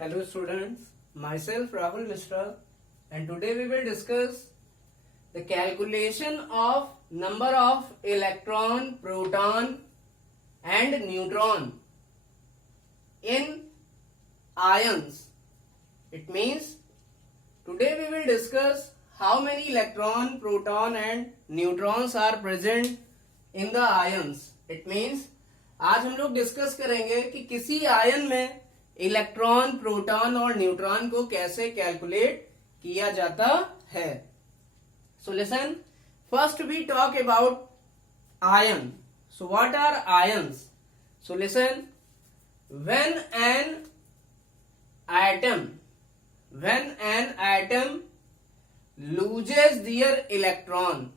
Hello students, myself Rahul Mishra and today we will discuss the calculation of number of electron, proton and neutron in ions. It means today we will discuss how many electron, proton and neutrons are present in the ions. It means आज हम लोग discuss करेंगे कि किसी ion में electron, proton और neutron को कैसे कैलकुलेट किया जाता है. So listen, first we talk about ion. So what are ions? So listen, when an atom loses their electron,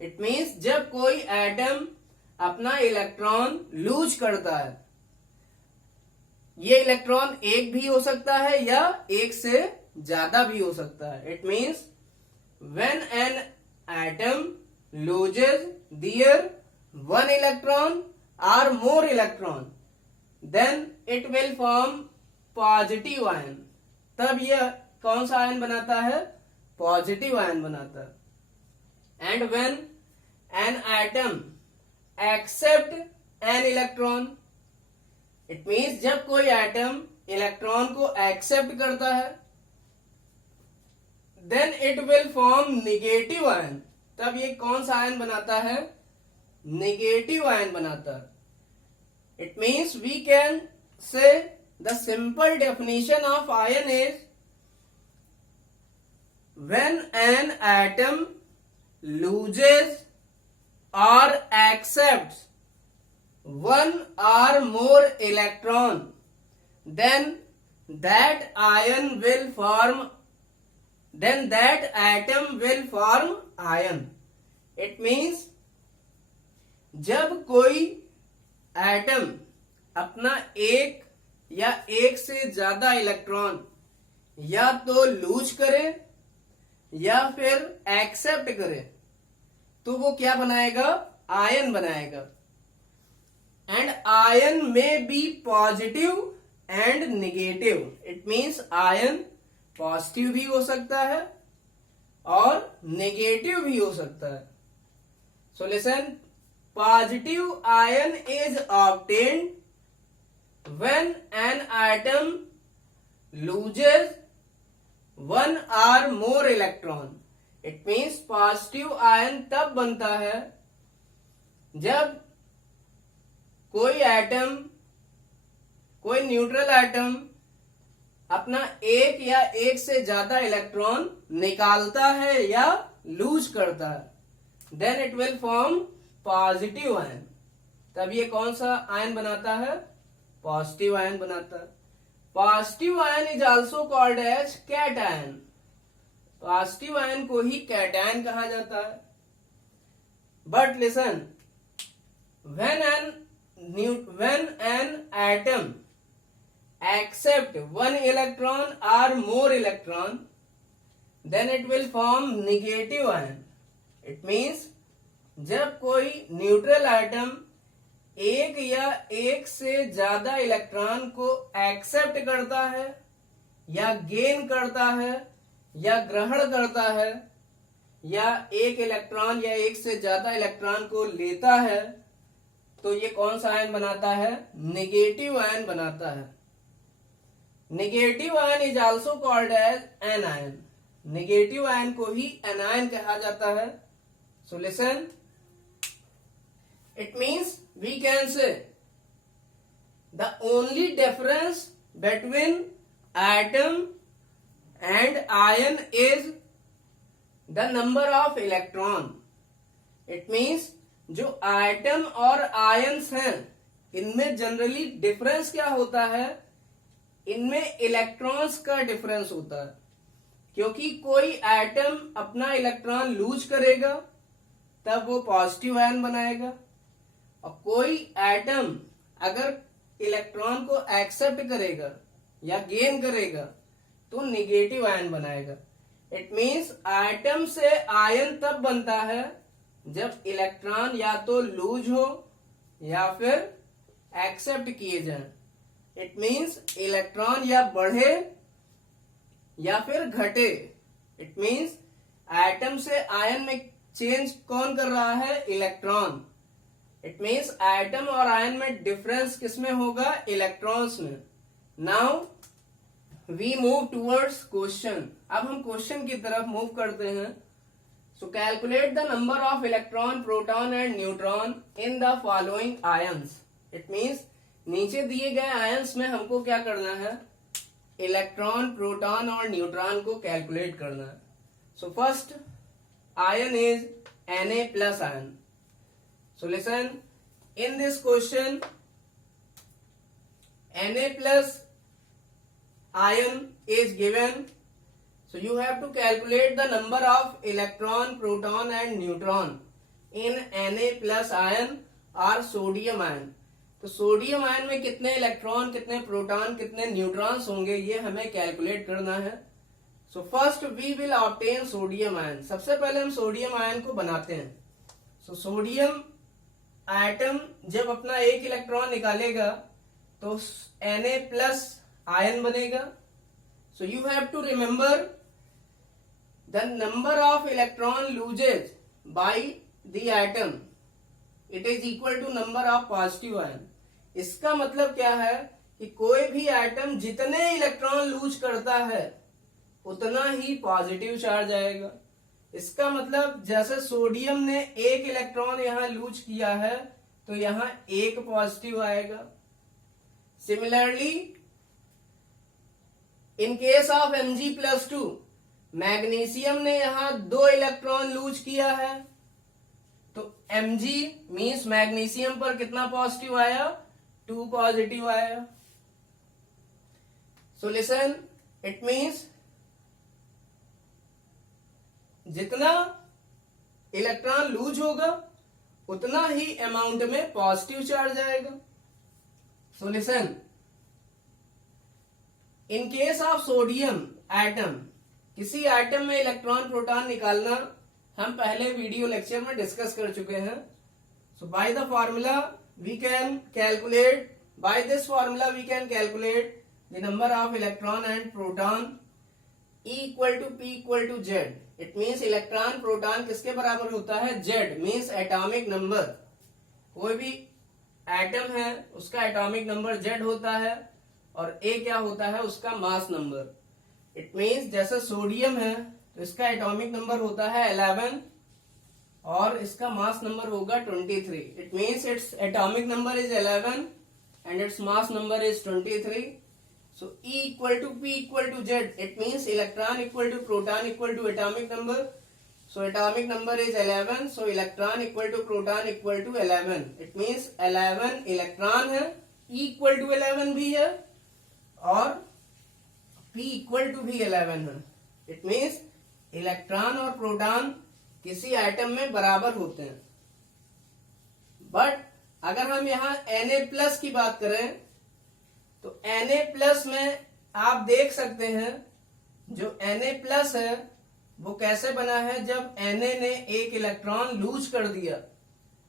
it means जब कोई एटम अपना इलेक्ट्रॉन लूज करता है. ये इलेक्ट्रॉन एक भी हो सकता है या एक से ज्यादा भी हो सकता है. It means when an atom loses their one electron और more electron, then it will form positive ion. तब यह कौन सा आयन बनाता है? पॉजिटिव आयन बनाता है. And when an atom accept an electron, it means जब कोई एटम इलेक्ट्रॉन को एक्सेप्ट करता है, then it will form negative ion. तब ये कौन सा आयन बनाता है? निगेटिव आयन बनाता है. It means we can say the simple definition of ion is when an atom loses or accepts one or more electron, then that atom will form ion. It means जब कोई atom अपना एक या एक से ज्यादा इलेक्ट्रॉन या तो लूज करे या फिर एक्सेप्ट करे, तो वो क्या बनाएगा? आयन बनाएगा. एंड आयन में be positive and negative. It means ion positive भी हो सकता है और नेगेटिव भी हो सकता है. So listen, positive ion is obtained when an atom loses one or more electron. It means positive ion तब बनता है जब कोई एटम, कोई न्यूट्रल एटम अपना एक या एक से ज्यादा इलेक्ट्रॉन निकालता है या लूज करता है, then it will form positive ion. तब ये कौन सा आयन बनाता है? पॉजिटिव आयन बनाता है. Positive ion is also called as cation. Positive ion को ही कैटायन कहा जाता है. But listen, when an atom accept one electron और more electron, then it will form negative ion. It means जब कोई न्यूट्रल एटम एक या एक से ज्यादा इलेक्ट्रॉन को एक्सेप्ट करता है या गेन करता है या ग्रहण करता है या एक इलेक्ट्रॉन या एक से ज्यादा इलेक्ट्रॉन को लेता है, तो ये कौन सा आयन बनाता है? नेगेटिव आयन बनाता है. Negative ion is also called as anion. Negative ion को ही एनायन कहा जाता है. So listen, it means we can say the only difference between atom and ion is the number of electron. It means जो atom और ions हैं, इनमें generally difference क्या होता है? इनमें इलेक्ट्रॉन्स का डिफरेंस होता है. क्योंकि कोई एटम अपना इलेक्ट्रॉन लूज करेगा तब वो पॉजिटिव आयन बनाएगा, और कोई एटम अगर इलेक्ट्रॉन को एक्सेप्ट करेगा या गेन करेगा तो निगेटिव आयन बनाएगा. इट मीन्स एटम से आयन तब बनता है जब इलेक्ट्रॉन या तो लूज हो या फिर एक्सेप्ट किए जाएं। इट मीन्स इलेक्ट्रॉन या बढ़े या फिर घटे। इट मीन्स एटम से आयन में चेंज कौन कर रहा है? इलेक्ट्रॉन। इट मीन्स एटम और आयन में डिफरेंस किसमें होगा? इलेक्ट्रॉन्स में। Now we move towards question. अब हम क्वेश्चन की तरफ मूव करते हैं। So calculate the number of electron, proton and neutron in the following ions. It means नीचे दिए गए आयंस में हमको क्या करना है? इलेक्ट्रॉन, प्रोटॉन और न्यूट्रॉन को कैलकुलेट करना है। So first ion is Na+ ion. So listen, in this question Na+ ion is given. So you have to calculate the number of electron, proton and neutron in Na+ ion or sodium ion. तो sodium ion में कितने electron, कितने proton, कितने neutrons होंगे, ये हमें calculate करना है। So first we will obtain sodium ion. सबसे पहले हम सोडियम आयन को बनाते हैं। सो सोडियम एटम जब अपना एक इलेक्ट्रॉन निकालेगा तो Na+ आयन बनेगा। So you have to remember the number of electron loses by the atom, it is equal to number of positive ion. इसका मतलब क्या है कि कोई भी एटम जितने इलेक्ट्रॉन लूज करता है उतना ही पॉजिटिव चार्ज आएगा। इसका मतलब जैसे सोडियम ने एक इलेक्ट्रॉन यहां लूज किया है तो यहां एक पॉजिटिव आएगा। Similarly in case of Mg+2, magnesium ने यहां 2 इलेक्ट्रॉन लूज किया है तो Mg मीन्स मैग्नीशियम पर कितना पॉजिटिव आया? 2 पॉजिटिव आया। सो लिसन, इट मीन्स जितना इलेक्ट्रॉन लूज होगा उतना ही अमाउंट में पॉजिटिव चार्ज आएगा। So listen, in case of sodium atom, किसी एटम में इलेक्ट्रॉन प्रोटॉन निकालना हम पहले वीडियो लेक्चर में डिस्कस कर चुके हैं। So by the formula we can calculate, by this formula we can calculate the number of electron and proton E = P = Z। It means electron proton किसके बराबर होता है? Z means atomic number. कोई भी atom है उसका atomic number Z होता है और A क्या होता है? उसका मास नंबर। इट मीन्स जैसे सोडियम है तो इसका एटॉमिक नंबर होता है 11 और इसका मास नंबर होगा 23। It means its atomic number is 11 and its mass number is 23। So E = P = Z. It means electron = proton = atomic number. So atomic number is 11. So electron = proton = 11. It means 11 electron है, E = 11 भी है और P = भी 11 है। It means electron और proton किसी atom में बराबर होते हैं। बट अगर हम यहाँ Na+ की बात करें तो Na+ में आप देख सकते हैं जो Na+ है वो कैसे बना है? जब Na ने एक इलेक्ट्रॉन लूज कर दिया।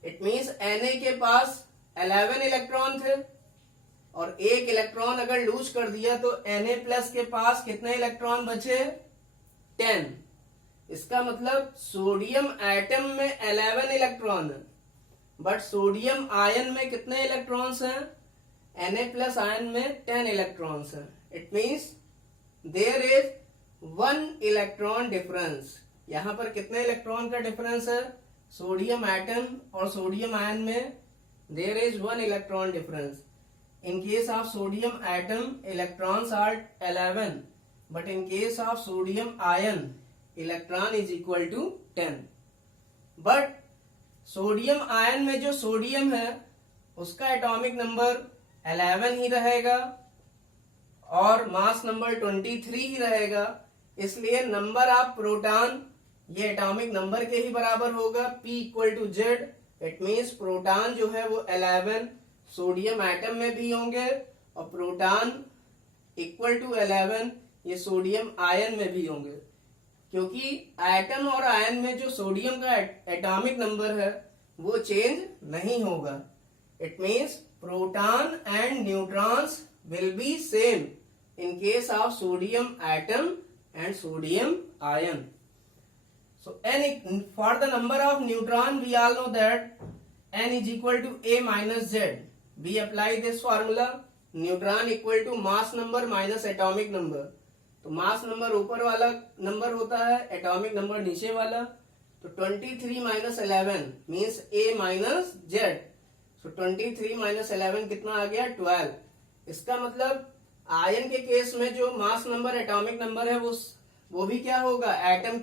इट मीन्स Na के पास 11 इलेक्ट्रॉन थे और एक इलेक्ट्रॉन अगर लूज कर दिया तो Na+ के पास कितने इलेक्ट्रॉन बचे? 10। इसका मतलब सोडियम एटम में 11 इलेक्ट्रॉन है बट सोडियम आयन में कितने इलेक्ट्रॉन्स हैं? Na+ आयन में 10 इलेक्ट्रॉन्स हैं। It means there is 1 electron difference. यहां पर कितने इलेक्ट्रॉन का डिफरेंस है? सोडियम एटम और सोडियम आयन में there is 1 electron difference. In case of sodium atom electrons are 11 but in case of sodium ion electron is equal to 10। But sodium ion में जो sodium है उसका atomic number 11 ही रहेगा और mass number 23 ही रहेगा। इसलिए number of proton ये atomic number के ही बराबर होगा, P = Z। It means proton जो है वो 11 सोडियम एटम में भी होंगे और प्रोटॉन = 11 ये सोडियम आयन में भी होंगे, क्योंकि एटम और आयन में जो सोडियम का एटॉमिक नंबर है वो चेंज नहीं होगा। It means proton and neutrons will be same in case of sodium atom and sodium ion. So n, for the number of neutron we all know that n is equal to a minus z. We apply this formula, neutron equal to mass number minus atomic number. तो mass number ऊपर वाला number होता है, atomic number नीचे वाला. तो 23 minus 11 means a minus Z. So 23 minus 11 कितना आ गया 12. इसका मतलब आयन के केस में जो मास नंबर एटॉमिक नंबर है वो भी क्या होगा, एटम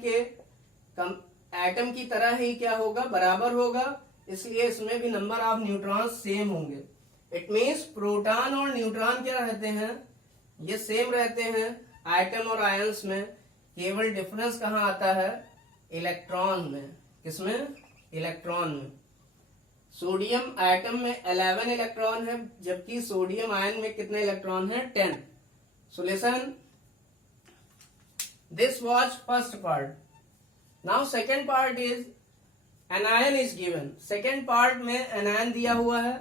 की तरह ही क्या होगा, बराबर होगा. इसलिए इसमें भी नंबर ऑफ न्यूट्रॉन्स सेम होंगे. इट मीन्स प्रोटॉन और न्यूट्रॉन क्या रहते हैं, ये सेम रहते हैं एटम और आयंस में. केवल डिफरेंस कहाँ आता है, इलेक्ट्रॉन में. किसमें, इलेक्ट्रॉन में. सोडियम एटम में 11 इलेक्ट्रॉन है, जबकि सोडियम आयन में कितने इलेक्ट्रॉन है, 10. So listen, this was first part. Now second part is anion is given. Second part में एनायन दिया हुआ है.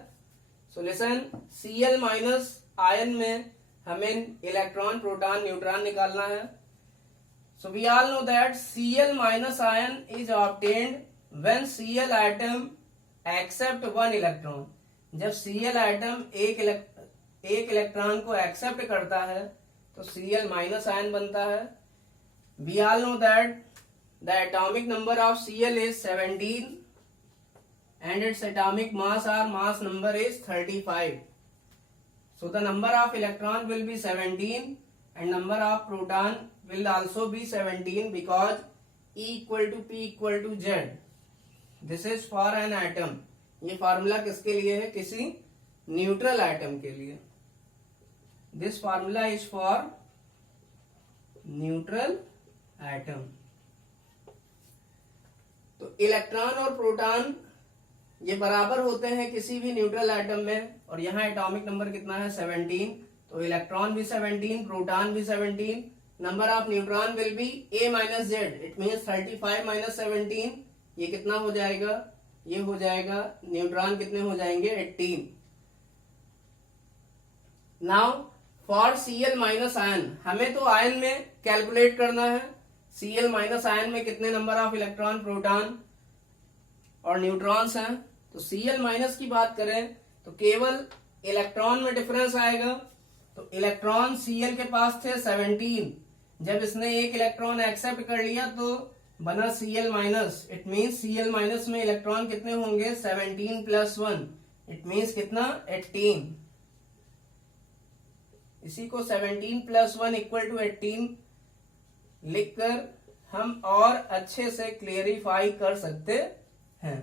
So listen, Cl minus ion में हमें इलेक्ट्रॉन, प्रोटॉन, न्यूट्रॉन निकालना है. So we all know that Cl minus ion is obtained when Cl atom accept 1 electron. जब Cl atom एक इलेक्ट्रॉन को एक्सेप्ट करता है तो Cl माइनस आयन बनता है. We all know that the atomic number of Cl is 17 and its atomic mass or mass number is 35. So the number of electron will be 17 and number of proton will also be 17 because E equal to P equal to Z. This is for an atom. ये formula किसके लिए है, किसी neutral atom के लिए. This formula is for neutral atom. तो electron और proton ये बराबर होते हैं किसी भी न्यूट्रल एटम में. और यहाँ एटॉमिक नंबर कितना है, 17. तो इलेक्ट्रॉन भी 17, प्रोटॉन भी 17. Number of neutron will B a minus Z. It means 35 minus 17 ये कितना हो जाएगा, ये हो जाएगा, न्यूट्रॉन कितने हो जाएंगे, 18. Now for Cl minus ion, हमें तो आयन में कैलकुलेट करना है. Cl माइनस आयन में कितने नंबर ऑफ इलेक्ट्रॉन, प्रोटॉन और न्यूट्रॉन्स हैं. तो Cl माइनस की बात करें तो केवल इलेक्ट्रॉन में डिफरेंस आएगा. तो इलेक्ट्रॉन Cl के पास थे 17. जब इसने एक इलेक्ट्रॉन एक्सेप्ट कर लिया तो बना Cl minus. It means Cl minus में इलेक्ट्रॉन कितने होंगे, 17 प्लस 1. इट मीन्स कितना, 18. इसी को 17 प्लस 1 इक्वल टू 18 लिखकर हम और अच्छे से क्लियरिफाई कर सकते हैं.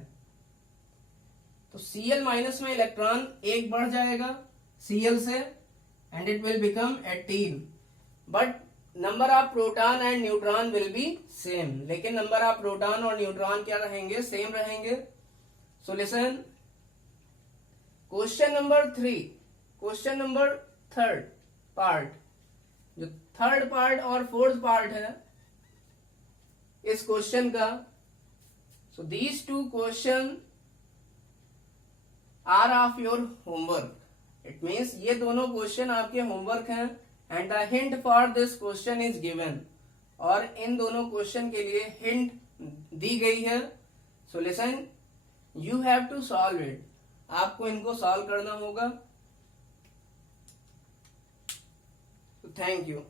तो Cl माइनस में इलेक्ट्रॉन एक बढ़ जाएगा Cl से and it will become 18. But number of proton and neutron will be same. लेकिन नंबर ऑफ प्रोटॉन और न्यूट्रॉन क्या रहेंगे, सेम रहेंगे. So listen, question number 3, question number third part, जो थर्ड पार्ट और फोर्थ पार्ट है इस क्वेश्चन का. So these two questions are of your homework. It means ये दोनों क्वेश्चन आपके होमवर्क हैं. And the hint for this question is given. और इन दोनों क्वेश्चन के लिए हिंट दी गई है. So listen, you have to solve it. आपको इनको सॉल्व करना होगा. Thank you.